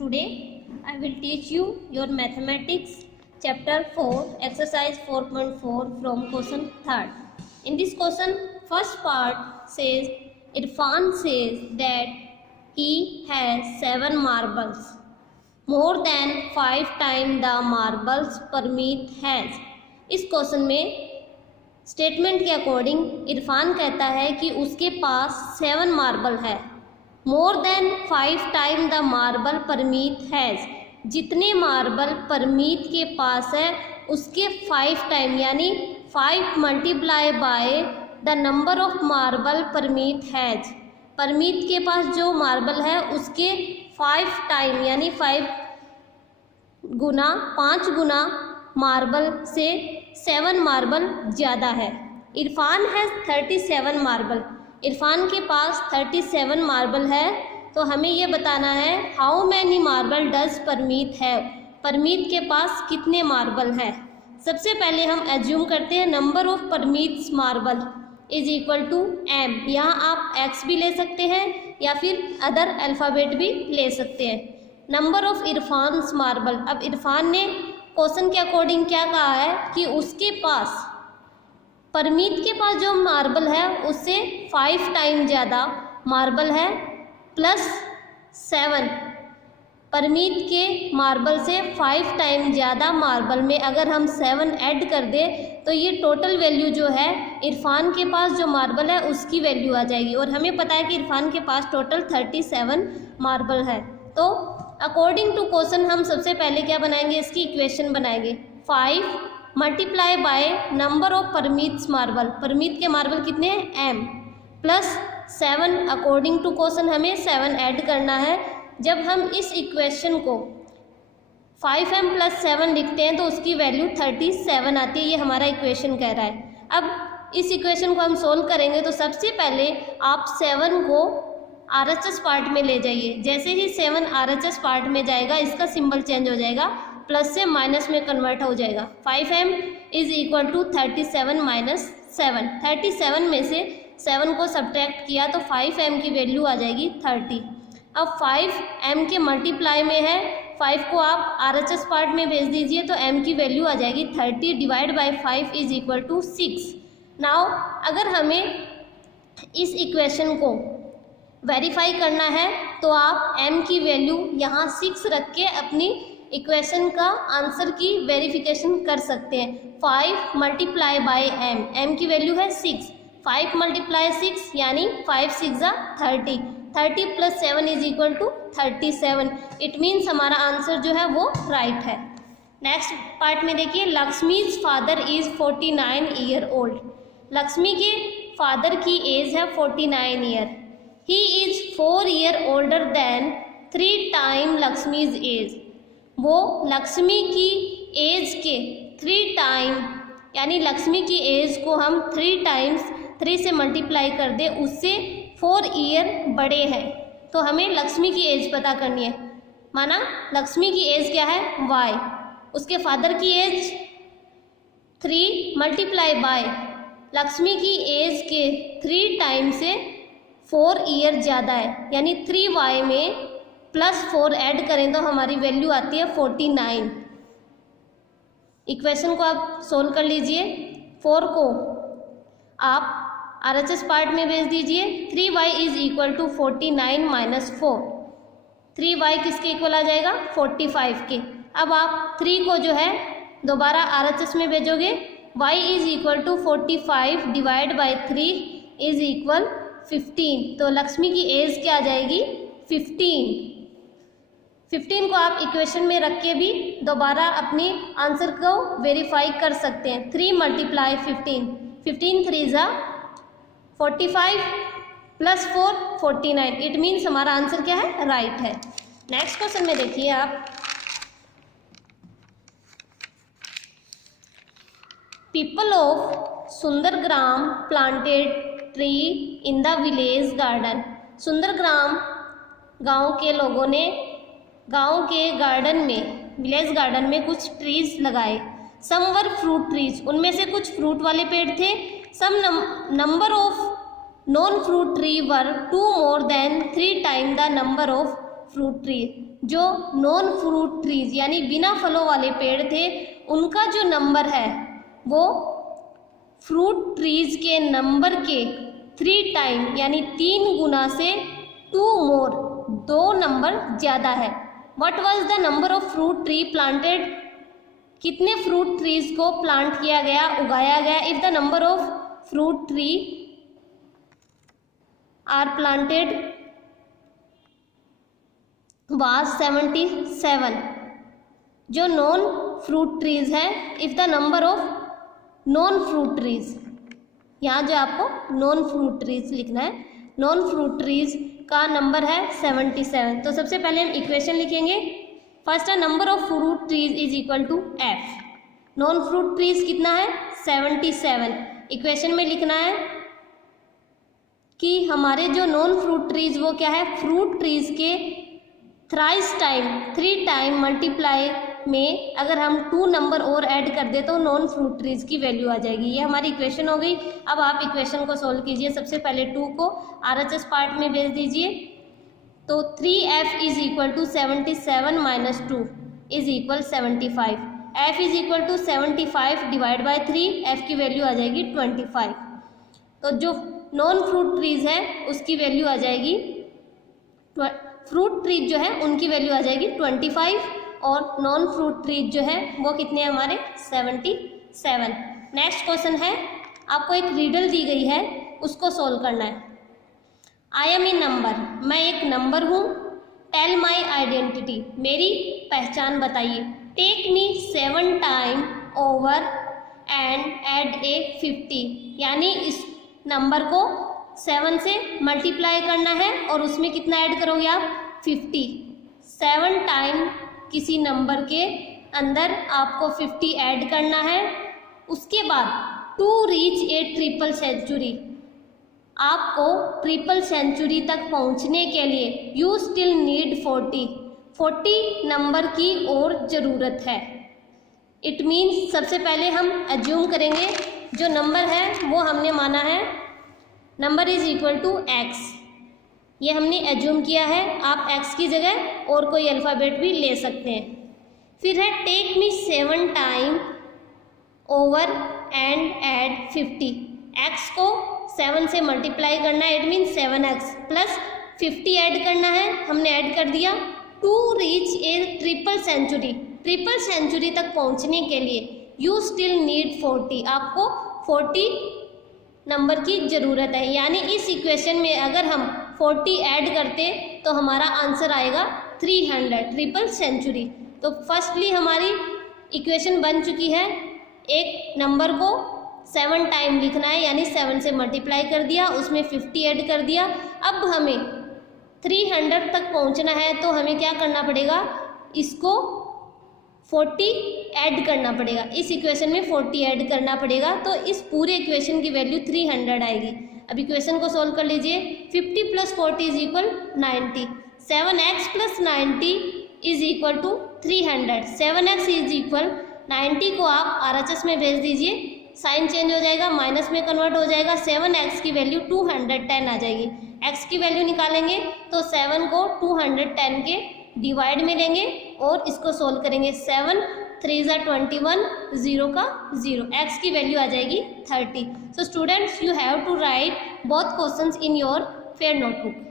Today I will teach you your mathematics chapter 4 exercise 4.4 from question 3rd. In this question first part says Irfan says that he has 7 marbles, more than 5 times the marbles Parmeet has. इस question में statement के according Irfan कहता है कि उसके पास 7 marble है, more than 5 time the marble Parmeet has, जितने marble Parmeet के पास है उसके 5 टाइम यानी 5 multiply by the number of marble Parmeet has. Parmeet के पास जो मार्बल है उसके 5 टाइम यानी 5 गुना मार्बल से 7 मार्बल ज़्यादा है। इरफान हैज़ 37 मार्बल, इरफान के पास 37 मार्बल है, तो हमें ये बताना है how many marble does Parmeet है, परमीत के पास कितने मार्बल है। सबसे पहले हम एज्यूम करते हैं number of Parmeet's marble is equal to M. यहाँ आप एक्स भी ले सकते हैं या फिर अदर अल्फ़ाबेट भी ले सकते हैं। नंबर ऑफ इरफान्स मार्बल, अब इरफान ने क्वेश्चन के अकॉर्डिंग क्या कहा है कि उसके पास परमीत के पास जो मार्बल है उससे 5 टाइम ज़्यादा मार्बल है प्लस 7, परमीत के मार्बल से 5 टाइम ज़्यादा मार्बल में अगर हम 7 ऐड कर दें तो ये टोटल वैल्यू जो है इरफान के पास जो मार्बल है उसकी वैल्यू आ जाएगी। और हमें पता है कि इरफान के पास टोटल 37 मार्बल है। तो अकॉर्डिंग टू क्वेश्चन हम सबसे पहले क्या बनाएंगे, इसकी इक्वेशन बनाएंगे। 5 multiply by number of Parmeet's marble, Parmeet के मार्बल कितने हैं m, plus 7 according to question हमें 7 ऐड करना है। जब हम इस इक्वेशन को 5m प्लस 7 लिखते हैं तो उसकी वैल्यू 37 आती है, ये हमारा इक्वेशन कह रहा है। अब इस इक्वेशन को हम सोल्व करेंगे तो सबसे पहले आप 7 को RHS पार्ट में ले जाइए। जैसे ही 7 RHS पार्ट में जाएगा इसका सिंबल चेंज हो जाएगा, प्लस से माइनस में कन्वर्ट हो जाएगा। 5m is equal to 37 minus 7, 37 में से 7 को सब्ट्रैक्ट किया तो 5m की वैल्यू आ जाएगी 30। अब 5m के मल्टीप्लाई में है, 5 को आप RHS पार्ट में भेज दीजिए तो m की वैल्यू आ जाएगी 30 divide by 5 is equal to 6। Now अगर हमें इस इक्वेशन को वेरीफाई करना है तो आप m की वैल्यू यहाँ 6 रख के अपनी इक्वेशन का आंसर की वेरिफिकेशन कर सकते हैं। 5 मल्टीप्लाई बाय m की वैल्यू है 6, 5 मल्टीप्लाई 6 यानी 5 6 30, 30 plus 7 is equal to 37। It means हमारा आंसर जो है वो राइट है। नेक्स्ट पार्ट में देखिए, Lakshmi's father is 49 year old, Lakshmi के फादर की एज है 49 year. He is 4 year older than 3 time Lakshmi's age, वो लक्ष्मी की एज के 3 टाइम यानी लक्ष्मी की एज को हम 3 टाइम्स 3 से मल्टीप्लाई कर दे उससे 4 ईयर बड़े हैं। तो हमें लक्ष्मी की एज पता करनी है। माना लक्ष्मी की एज क्या है y, उसके फादर की एज 3 मल्टीप्लाई बाय लक्ष्मी की एज के 3 टाइम से 4 ईयर ज़्यादा है, यानी 3y में प्लस 4 ऐड करें तो हमारी वैल्यू आती है 49। इक्वेशन को आप सोल्व कर लीजिए। 4 को आप RHS पार्ट में भेज दीजिए। 3y is equal to 49 minus 4, 3y किसके इक्वल आ जाएगा 45 के। अब आप 3 को जो है दोबारा RHS में भेजोगे, y is equal to 45 divide by 3 is equal 15, तो लक्ष्मी की एज क्या आ जाएगी 15। 15 को आप इक्वेशन में रख के भी दोबारा अपनी आंसर को वेरीफाई कर सकते हैं। 3 मल्टीप्लाई 15, 15 3 ज़ा 45 प्लस 4 49, इट मीन्स हमारा आंसर क्या है राइट है। नेक्स्ट क्वेश्चन में देखिए आप, people of Sundargram planted tree in the village garden, Sundargram गांव के लोगों ने गांव के गार्डन में विलेज गार्डन में कुछ ट्रीज लगाए। सम वर फ्रूट ट्रीज, उनमें से कुछ फ्रूट वाले पेड़ थे। Some number of non fruit tree were 2 more than 3 times the number of fruit tree, जो नॉन फ्रूट ट्रीज यानी बिना फलों वाले पेड़ थे, उनका जो नंबर है वो फ्रूट ट्रीज के नंबर के 3 टाइम यानी 3 गुना से 2 मोर 2 नंबर ज़्यादा है। What was the number of fruit tree planted, कितने फ्रूट ट्रीज को प्लांट किया गया, उगाया गया। If the number of fruit tree are planted was 77, जो नॉन फ्रूट ट्रीज है। If the number of non fruit trees, यहाँ जो आपको नॉन फ्रूट ट्रीज लिखना है, नॉन फ्रूट ट्रीज का नंबर है 77। तो सबसे पहले हम इक्वेशन लिखेंगे। फर्स्ट है number of fruit trees is equal to f. Non fruit trees कितना है 77। इक्वेशन में लिखना है कि हमारे जो नॉन फ्रूट ट्रीज वो क्या है, फ्रूट ट्रीज के थ्राइस टाइम 3 टाइम मल्टीप्लाई में अगर हम 2 नंबर और ऐड कर दे तो नॉन फ्रूट ट्रीज की वैल्यू आ जाएगी। ये हमारी इक्वेशन हो गई। अब आप इक्वेशन को सोल्व कीजिए। सबसे पहले 2 को RHS पार्ट में भेज दीजिए। तो 3f is equal to 77 minus 2 is equal 75। f is equal to 75 divide by 3, f की वैल्यू आ जाएगी 25। तो जो नॉन फ्रूट ट्रीज है उसकी वैल्यू आ जाएगी, फ्रूट ट्रीज जो है उनकी वैल्यू आ जाएगी 25 और नॉन फ्रूट ट्रीज जो है वो कितने हैं हमारे 77। नेक्स्ट क्वेश्चन है, आपको एक रीडल दी गई है, उसको सोल्व करना है। आई एम ए नंबर, मैं एक नंबर हूँ। टेल माई आइडेंटिटी, मेरी पहचान बताइए। Take me 7 time over and add a 50, यानी इस नंबर को 7 से मल्टीप्लाई करना है और उसमें कितना ऐड करोगे आप 50। 7 टाइम किसी नंबर के अंदर आपको 50 ऐड करना है। उसके बाद to reach a triple century, आपको ट्रिपल सेंचुरी तक पहुंचने के लिए यू स्टिल नीड 40 नंबर की और ज़रूरत है। इट मीन्स सबसे पहले हम एज्यूम करेंगे जो नंबर है वो हमने माना है number is equal to x, ये हमने एज्यूम किया है। आप x की जगह और कोई अल्फ़ाबेट भी ले सकते हैं। फिर है take me 7 time over and add 50, x को 7 से मल्टीप्लाई करना है, it means 7x plus 50 add करना है, हमने ऐड कर दिया। To reach a triple century तक पहुंचने के लिए यू स्टिल नीड 40, आपको 40 नंबर की ज़रूरत है। यानी इस इक्वेशन में अगर हम 40 ऐड करते तो हमारा आंसर आएगा 300, ट्रिपल सेंचुरी। तो फर्स्टली हमारी इक्वेशन बन चुकी है। एक नंबर को 7 टाइम लिखना है, यानी 7 से मल्टीप्लाई कर दिया, उसमें 50 ऐड कर दिया। अब हमें 300 तक पहुंचना है तो हमें क्या करना पड़ेगा, इसको 40 ऐड करना पड़ेगा। इस इक्वेशन में 40 ऐड करना पड़ेगा, तो इस पूरे इक्वेशन की वैल्यू 300 आएगी। अब इक्वेशन को सोल्व कर लीजिए। 50 plus 40 is equal 90, 7x plus 90 is equal to 300। 7x is equal 90 को आप RHS में भेज दीजिए, साइन चेंज हो जाएगा, माइनस में कन्वर्ट हो जाएगा। 7x की वैल्यू 210 आ जाएगी। x की वैल्यू निकालेंगे तो 7 को 210 के डिवाइड में लेंगे और इसको सोल्व करेंगे। 7 3 ज़ा 21, 0 का 0, x की वैल्यू आ जाएगी 30। So students, you have to write both questions in your fair notebook.